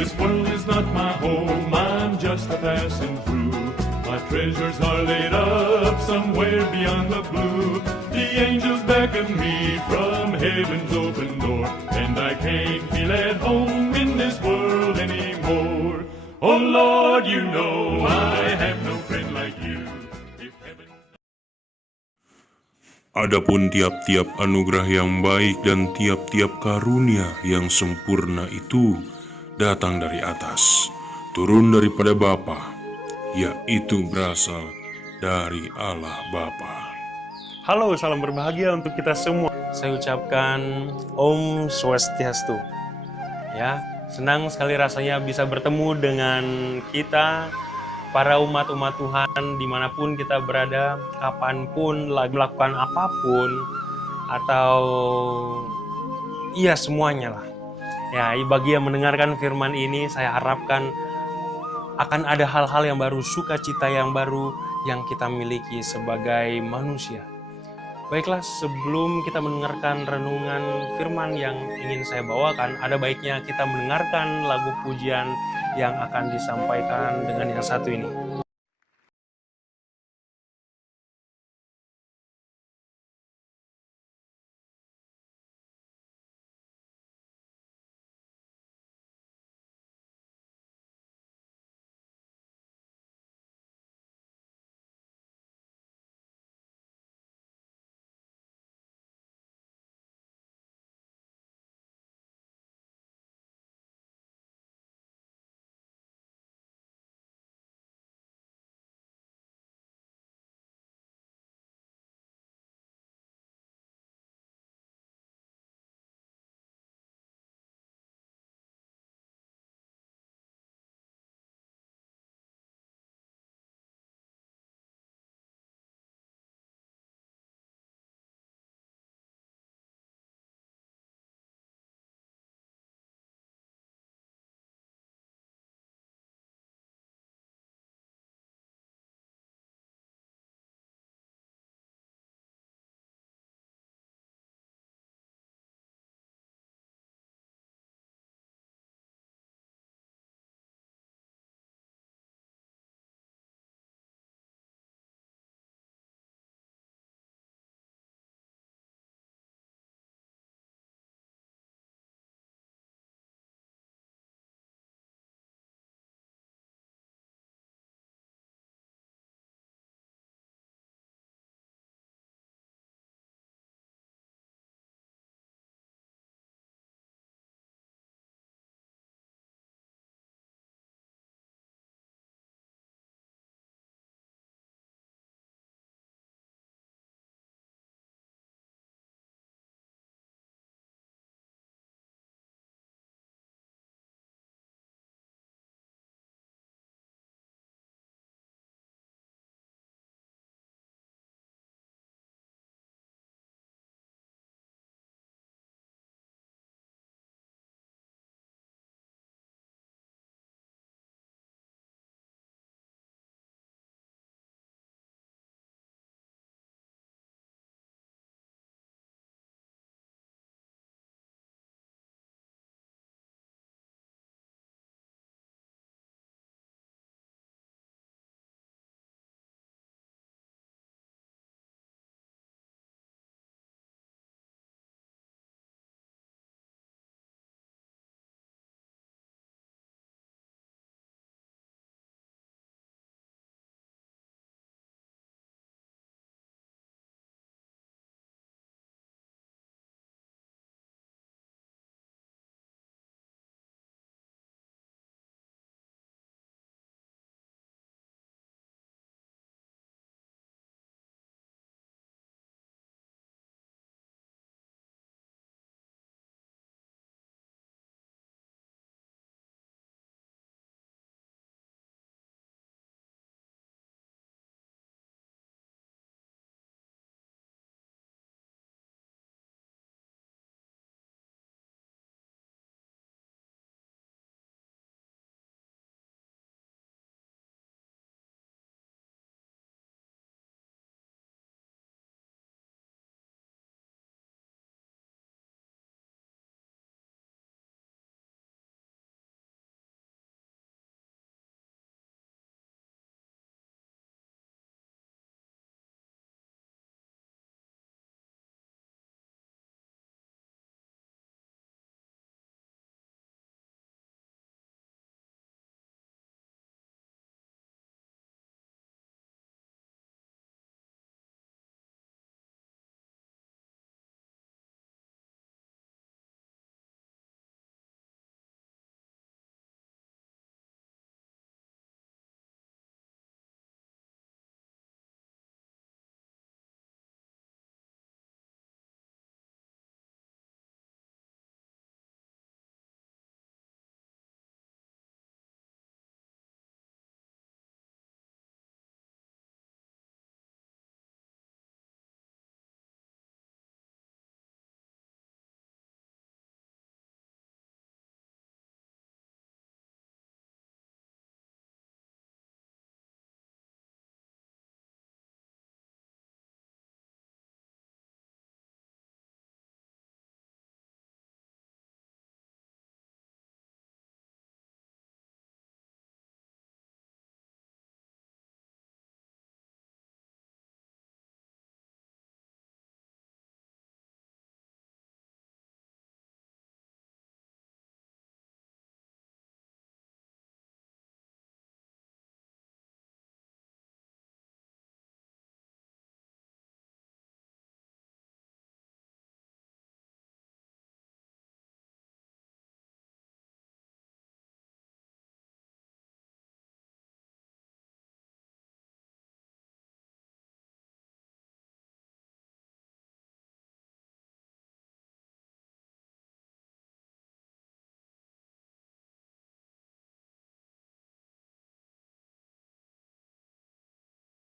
This world is not my home, I'm just a passing through. My treasures are laid up somewhere beyond the blue. The angels beckon me from heaven's open door, and I can't feel at home in this world anymore. Oh Lord, you know I have no friend like you. If heaven... Adapun tiap-tiap anugerah yang baik dan tiap-tiap karunia yang sempurna itu datang dari atas, turun daripada Bapa, yaitu berasal dari Allah Bapa. Halo, salam berbahagia untuk kita semua. Saya ucapkan Om Swastiastu. Ya, senang sekali rasanya bisa bertemu dengan kita, para umat-umat Tuhan, dimanapun kita berada, kapanpun, lagi melakukan apapun, atau iya semuanya lah. Ya, bagi yang mendengarkan firman ini, saya harapkan akan ada hal-hal yang baru, sukacita yang baru yang kita miliki sebagai manusia. Baiklah, sebelum kita mendengarkan renungan firman yang ingin saya bawakan, ada baiknya kita mendengarkan lagu pujian yang akan disampaikan dengan yang satu ini.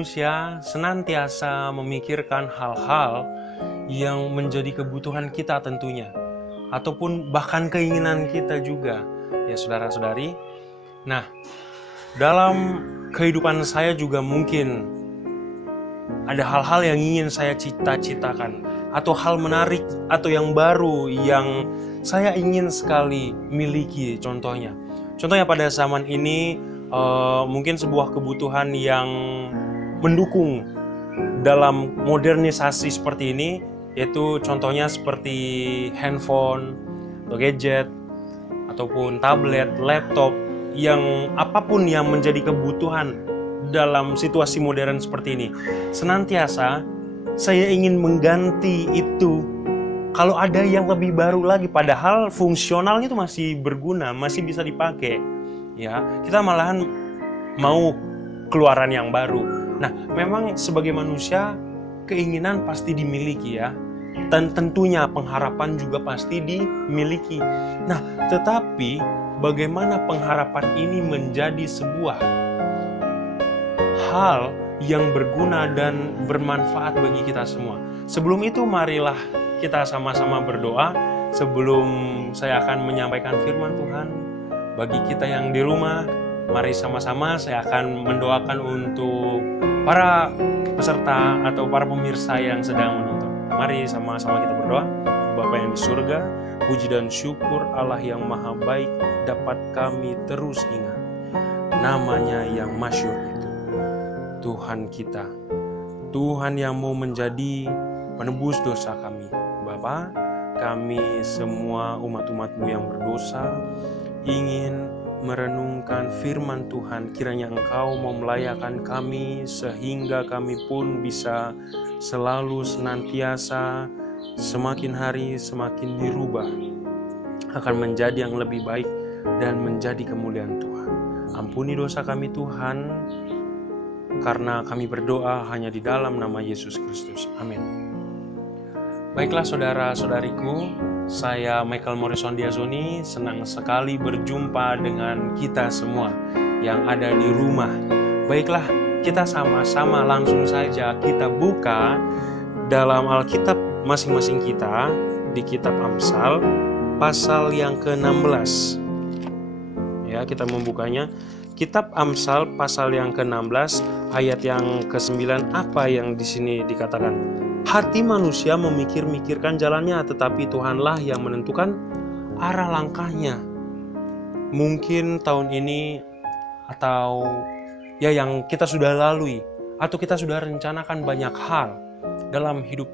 Manusia senantiasa memikirkan hal-hal yang menjadi kebutuhan kita tentunya, ataupun bahkan keinginan kita juga, ya saudara-saudari. Nah, dalam kehidupan saya juga mungkin ada hal-hal yang ingin saya cita-citakan, atau hal menarik atau yang baru yang saya ingin sekali miliki. Contohnya pada zaman ini mungkin sebuah kebutuhan yang mendukung dalam modernisasi seperti ini, yaitu contohnya seperti handphone atau gadget ataupun tablet, laptop, yang apapun yang menjadi kebutuhan dalam situasi modern seperti ini. Senantiasa saya ingin mengganti itu kalau ada yang lebih baru lagi, padahal fungsionalnya itu masih berguna, masih bisa dipakai. Ya, kita malahan mau keluaran yang baru. Nah, memang sebagai manusia keinginan pasti dimiliki ya. Dan tentunya pengharapan juga pasti dimiliki. Nah, tetapi bagaimana pengharapan ini menjadi sebuah hal yang berguna dan bermanfaat bagi kita semua. Sebelum itu, marilah kita sama-sama berdoa sebelum saya akan menyampaikan firman Tuhan. Bagi kita yang di rumah, mari sama-sama saya akan mendoakan untuk para peserta atau para pemirsa yang sedang menonton. Mari sama-sama kita berdoa. Bapa yang di surga, puji dan syukur Allah yang maha baik dapat kami terus ingat. Namanya yang masyhur itu, Tuhan kita, Tuhan yang mau menjadi penebus dosa kami. Bapa, kami semua umat-umat-Mu yang berdosa ingin merenungkan firman Tuhan. Kiranya Engkau mau melayakan kami sehingga kami pun bisa selalu senantiasa semakin hari semakin dirubah akan menjadi yang lebih baik dan menjadi kemuliaan Tuhan. Ampuni dosa kami Tuhan, karena kami berdoa hanya di dalam nama Yesus Kristus. Amin. Baiklah saudara-saudariku, saya Michael Morrison Diazoni, senang sekali berjumpa dengan kita semua yang ada di rumah. Baiklah, kita sama-sama langsung saja kita buka dalam Alkitab masing-masing kita di kitab Amsal pasal yang ke-16. Ya, kita membukanya. Kitab Amsal pasal yang ke-16 ayat yang ke-9, apa yang di sini dikatakan? Hati manusia memikir-mikirkan jalannya, tetapi Tuhanlah yang menentukan arah langkahnya. Mungkin tahun ini atau ya yang kita sudah lalui, atau kita sudah rencanakan banyak hal dalam hidup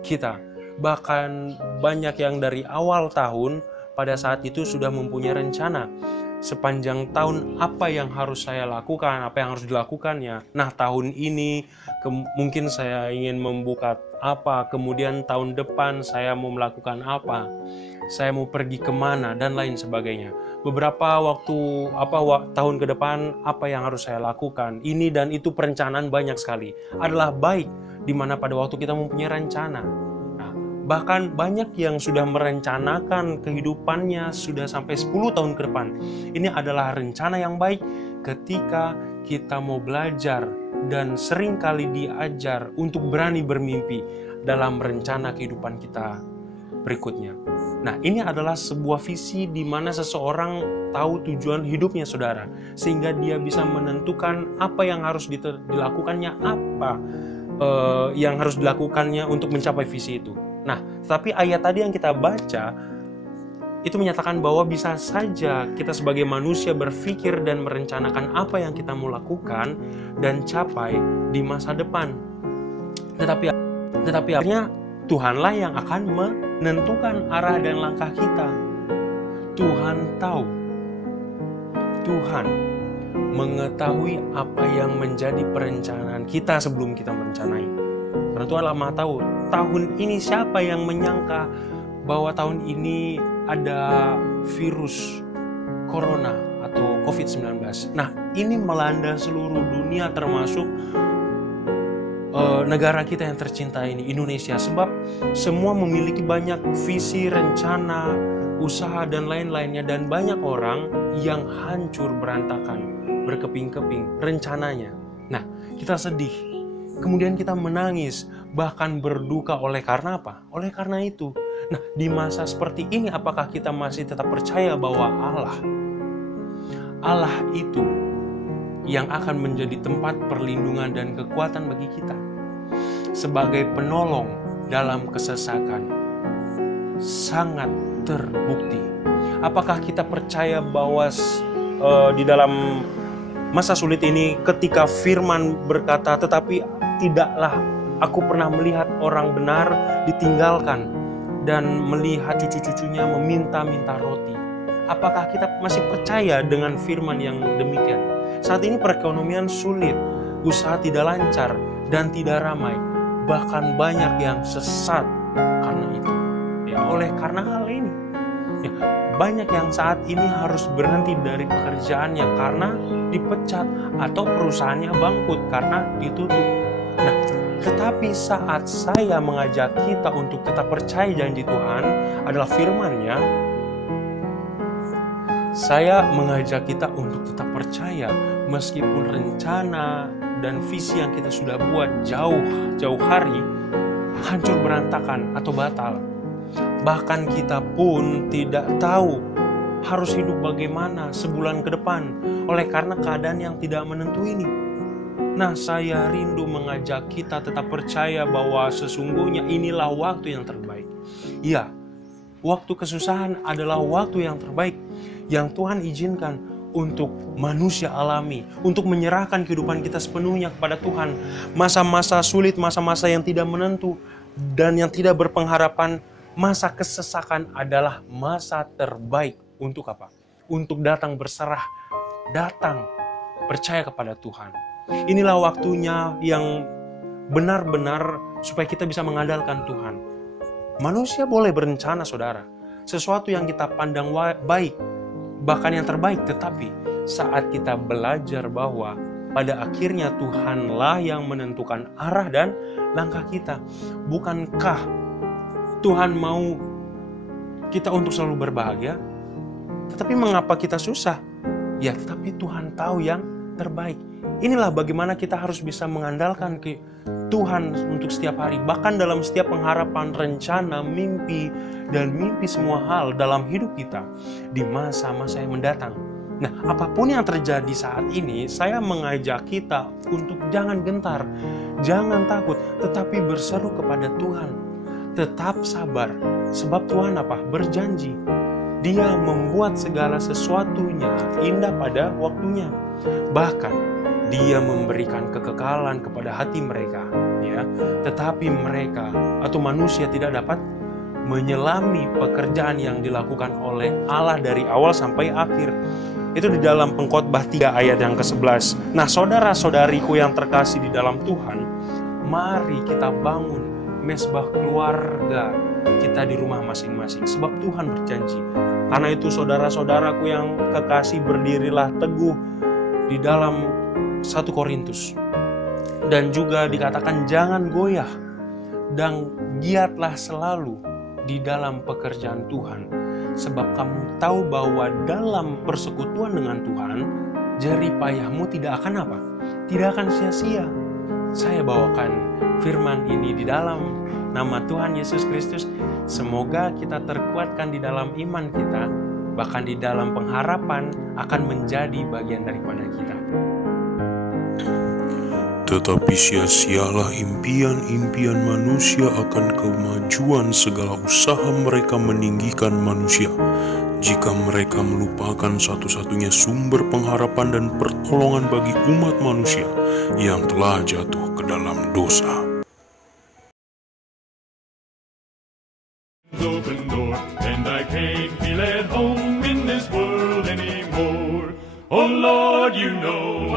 kita. Bahkan banyak yang dari awal tahun pada saat itu sudah mempunyai rencana sepanjang tahun apa yang harus saya lakukan, apa yang harus dilakukannya. Nah, tahun ini mungkin saya ingin membuka apa, kemudian tahun depan saya mau melakukan apa, saya mau pergi kemana, dan lain sebagainya. Beberapa tahun ke depan apa yang harus saya lakukan, ini dan itu perencanaan banyak sekali. Adalah baik dimana pada waktu kita mempunyai rencana. Bahkan banyak yang sudah merencanakan kehidupannya sudah sampai 10 tahun ke depan. Ini adalah rencana yang baik ketika kita mau belajar dan seringkali diajar untuk berani bermimpi dalam rencana kehidupan kita berikutnya. Nah, ini adalah sebuah visi di mana seseorang tahu tujuan hidupnya, saudara. Sehingga dia bisa menentukan apa yang harus dilakukannya, apa yang harus dilakukannya untuk mencapai visi itu. Nah, tapi ayat tadi yang kita baca itu menyatakan bahwa bisa saja kita sebagai manusia berpikir dan merencanakan apa yang kita mau lakukan dan capai di masa depan. Tetapi akhirnya Tuhanlah yang akan menentukan arah dan langkah kita. Tuhan tahu. Tuhan mengetahui apa yang menjadi perencanaan kita sebelum kita merencanai. Karena Tuhan Maha tahu. Tahun ini siapa yang menyangka bahwa tahun ini ada virus corona atau COVID-19. Nah, ini melanda seluruh dunia termasuk negara kita yang tercinta ini, Indonesia. Sebab semua memiliki banyak visi, rencana, usaha, dan lain-lainnya. Dan banyak orang yang hancur berantakan, berkeping-keping rencananya. Nah, kita sedih, kemudian kita menangis, bahkan berduka oleh karena apa? Oleh karena itu. Nah, di masa seperti ini apakah kita masih tetap percaya bahwa Allah itu yang akan menjadi tempat perlindungan dan kekuatan bagi kita sebagai penolong dalam kesesakan? Sangat terbukti. Apakah kita percaya bahwa di dalam masa sulit ini ketika firman berkata, tetapi tidaklah aku pernah melihat orang benar ditinggalkan dan melihat cucu-cucunya meminta-minta roti. Apakah kita masih percaya dengan firman yang demikian? Saat ini perekonomian sulit, usaha tidak lancar dan tidak ramai. Bahkan banyak yang sesat karena itu. Ya, oleh karena hal ini, ya, banyak yang saat ini harus berhenti dari pekerjaannya karena dipecat atau perusahaannya bangkrut karena ditutup. Nah, tetapi saat saya mengajak kita untuk tetap percaya janji Tuhan adalah firman-Nya, saya mengajak kita untuk tetap percaya meskipun rencana dan visi yang kita sudah buat jauh hari hancur berantakan atau batal. Bahkan kita pun tidak tahu harus hidup bagaimana sebulan ke depan oleh karena keadaan yang tidak menentu ini. Nah, saya rindu mengajak kita tetap percaya bahwa sesungguhnya inilah waktu yang terbaik. Iya, waktu kesusahan adalah waktu yang terbaik yang Tuhan izinkan untuk manusia alami, untuk menyerahkan kehidupan kita sepenuhnya kepada Tuhan. Masa-masa sulit, masa-masa yang tidak menentu dan yang tidak berpengharapan, masa kesesakan adalah masa terbaik untuk apa? Untuk datang berserah, datang percaya kepada Tuhan. Inilah waktunya yang benar-benar supaya kita bisa mengandalkan Tuhan. Manusia boleh berencana, saudara, sesuatu yang kita pandang baik, bahkan yang terbaik, tetapi saat kita belajar bahwa pada akhirnya Tuhanlah yang menentukan arah dan langkah kita. Bukankah Tuhan mau kita untuk selalu berbahagia? Tetapi mengapa kita susah? Ya, tetapi Tuhan tahu yang terbaik. Inilah bagaimana kita harus bisa mengandalkan ke Tuhan untuk setiap hari. Bahkan dalam setiap pengharapan, rencana, mimpi, dan mimpi semua hal dalam hidup kita di masa-masa yang mendatang. Nah, apapun yang terjadi saat ini, saya mengajak kita untuk jangan gentar, jangan takut, tetapi berseru kepada Tuhan. Tetap sabar, sebab Tuhan apa? Berjanji. Dia membuat segala sesuatunya indah pada waktunya. Bahkan Dia memberikan kekekalan kepada hati mereka, ya. Tetapi mereka atau manusia tidak dapat menyelami pekerjaan yang dilakukan oleh Allah dari awal sampai akhir. Itu di dalam Pengkhotbah 3 ayat yang ke-11. Nah, saudara-saudariku yang terkasih di dalam Tuhan, mari kita bangun mesbah keluarga kita di rumah masing-masing, sebab Tuhan berjanji. Karena itu saudara-saudaraku yang kekasih, berdirilah teguh di dalam 1 Korintus. Dan juga dikatakan jangan goyah dan giatlah selalu di dalam pekerjaan Tuhan. Sebab kamu tahu bahwa dalam persekutuan dengan Tuhan, jerih payahmu tidak akan apa? Tidak akan sia-sia. Saya bawakan firman ini di dalam nama Tuhan Yesus Kristus. Semoga kita terkuatkan di dalam iman kita, bahkan di dalam pengharapan akan menjadi bagian daripada kita. Tetapi sia-sialah impian-impian manusia akan kemajuan segala usaha mereka meninggikan manusia, jika mereka melupakan satu-satunya sumber pengharapan dan pertolongan bagi umat manusia yang telah jatuh ke dalam dosa. Open door, and I can't feel at home in this world anymore. Oh Lord, you know